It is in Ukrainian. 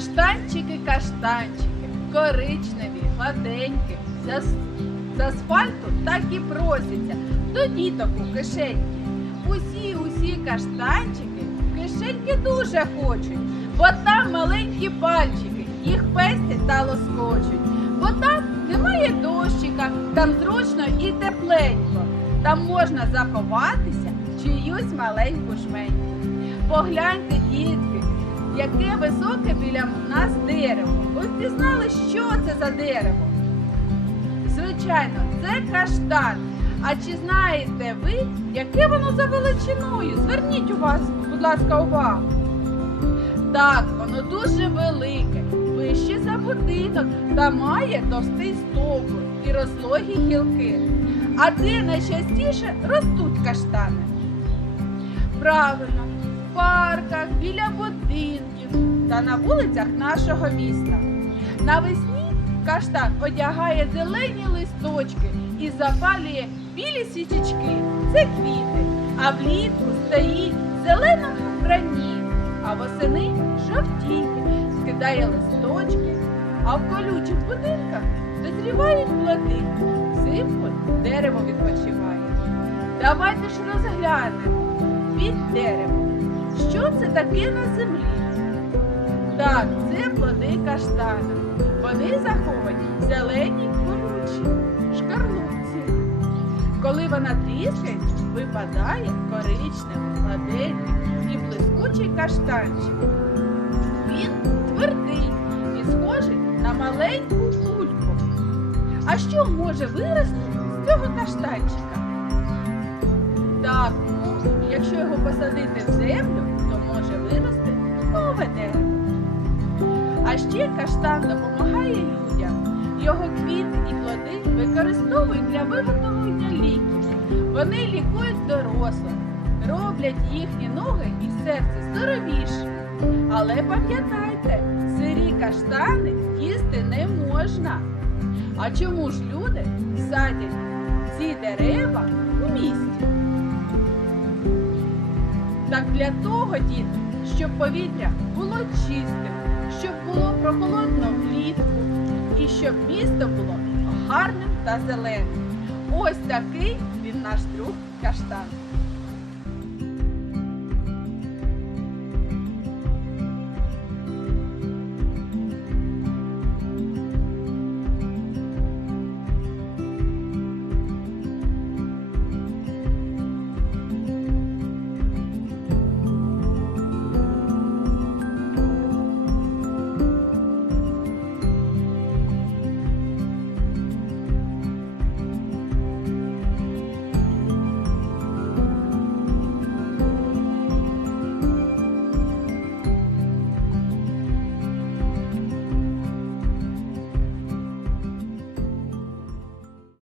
каштанчики, коричневі, гладенькі, з асфальту так і просяться до діток у кишеньки. Усі, усі каштанчики кишеньки дуже хочуть, бо там маленькі пальчики, їх пестять та лоскочуть. Бо там немає дощика, там зручно і тепленько. Там можна заховатися чиюсь маленьку жменьку. Погляньте, дітки, яке високе біля нас дерево. Ви впізнали, що це за дерево? Звичайно, це каштан. А чи знаєте ви, яке воно за величиною? Зверніть у вас, будь ласка, увагу. Так, воно дуже велике, вище за будинок та має товстий стовбур і розлогі гілки. А де найчастіше ростуть каштани? Правильно, парках, біля будинків та на вулицях нашого міста. Навесні каштан одягає зелені листочки і запалює білі свічечки. Це квіти, а влітку стоїть в зеленому вбранні, а восени жовтіє, скидає листочки, а в колючих будинках дозрівають плоди. Взимку дерево відпочиває. Давайте ж розглянемо під деревом. Що це таке на землі? Так, це плоди каштана. Вони заховані в зеленій колючій шкарлупці. Коли вона тріскається, випадає коричневий, гладенький і блискучий каштанчик. Він твердий і схожий на маленьку кульку. А що може вирости з цього каштанчика? Так, ну, якщо його посадити в землю, то може вирости нове дерево. А ще каштан допомагає людям. Його квіти і плоди використовують для виготовлення ліків. Вони лікують дорослих, роблять їхні ноги і серце здоровіше. Але пам'ятайте, сирі каштани їсти не можна. А чому ж люди садять ці дерева для того, діти, щоб повітря було чистим, щоб було прохолодно влітку і щоб місто було гарним та зеленим. Ось такий він наш друг каштан.